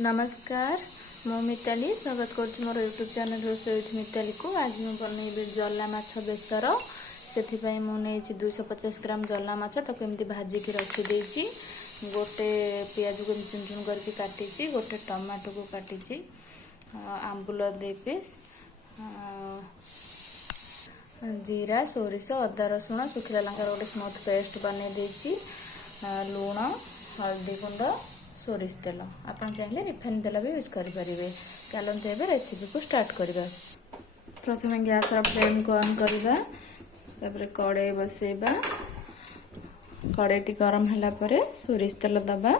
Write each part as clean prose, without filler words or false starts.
नमस्कार मु मिताली स्वागत करुँ मोर यूट्यूब चैनल रोषेई विथ मिताली को। आज मुझे बनइबी जला माछ बेसर। से 250 ग्राम जला माछ ताको एमती भाजिकी रखीदे। गोटे पियाज को चुन चुन करके काटी, गोटे टमाटो को काटी, आंबुल 2 पीस, जीरा सोरिष अदा रसुण सुखिला लंकार गोटे स्मूथ पेस्ट बनै देछि, लूण हल्दी गुंड सोरिष तेल आप चाहिए रिफाइन तेल भी यूज करेंगे। चलते एवं रेसिपी को स्टार्ट करवा। प्रथम गैस फ्लेम को ऑन करवा, कड़े बसैबा, कड़ेटी गरम होला परे सोरिष तेल दबा,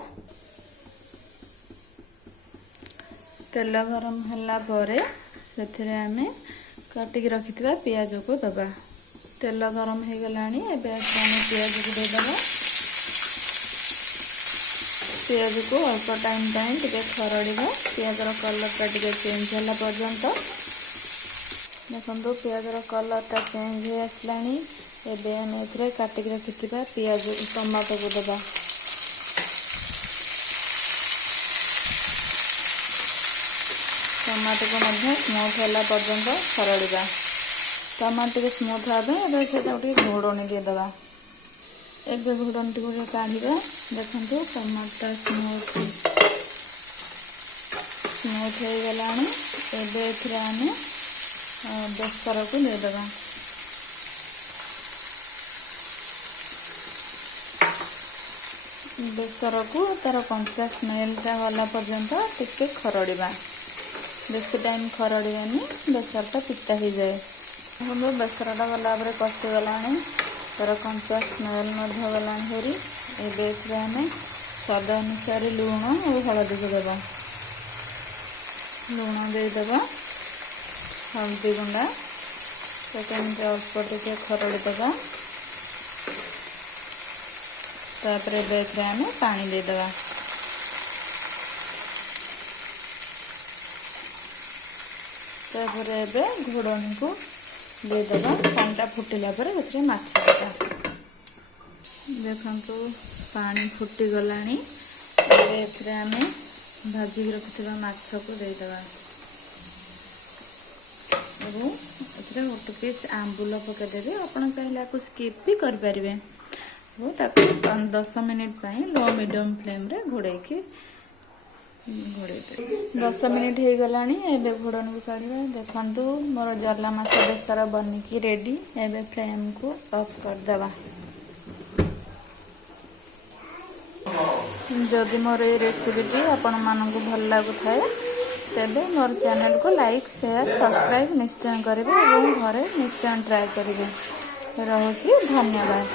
तेल गरम होला परे सेथिरे आमे काटिक रखिथिबा पियाज को दबा। तेल गरम हो गलानी एबे आमे पियाज को दे दबा। पियाज को अल्प टाइम टे खरड़ा, पियाज कलर टा टे चेंज होला पर्यंत देखो। पियाज कलर टा चेंज हो आसलानी एबे आमे एथरे काटिक रखिथिबा पियाज टमाटो को दबा। टमाटो को मध्य स्मूथ होला पर्यंत खरड़ा। टमाटो को स्मूथ होबे एबे से घोड़नी दे दबा। एबे घोड़नी को काढ़ा। देखो टमाटर स्मूथ हो गलानी एबे एथरे आमे बेसर को दे दबा। बेसर को तार कंचा स्मेल टा गला पर्यंत टिके खरड़ा। बेसी टाइम खरड़ानी बेसर टा पिता हो जाए। बेसर टा गला कषि गलानी, तार कंचा स्मेल गलानी हेरी। एबे आमे स्वाद अनुसार लूण और हलदी को देवा। लूण देदेबा, हल्दी गुंडा सेकेंड अल्प टिके खरड़ी देवा। तापरे एबे आमे पानी देदेबा। तापरे एबे घोड़नी को देदेबा। पानी फुटिला परे एथरे माछ देबा। देखंतु पानी फुटी गलानी एथरे आमे भाजी रखिथिबा माछ को दे देबा। एबो एथरे गोटे पीस आंबुल पके देबे। आपण चाहेला को स्किप भी कर परिबे। वो ताको 10 मिनिट पई लो मीडियम फ्लेम रे घोड़े के 10 मिनिट हो गलानी एबे घोड़न को काढिबा। देखंतु मोर जला माछ बेसर बनिकी रेडी। एबे फ्लेम को ऑफ कर देबा। जदि मोर ये रेसिपी आपण मानक भल लगुए तेबे मोर चैनल को लाइक शेयर सब्सक्राइब निश्चय करेंगे और घरे निश्चय ट्राए करेंगे। रहुची धन्यवाद।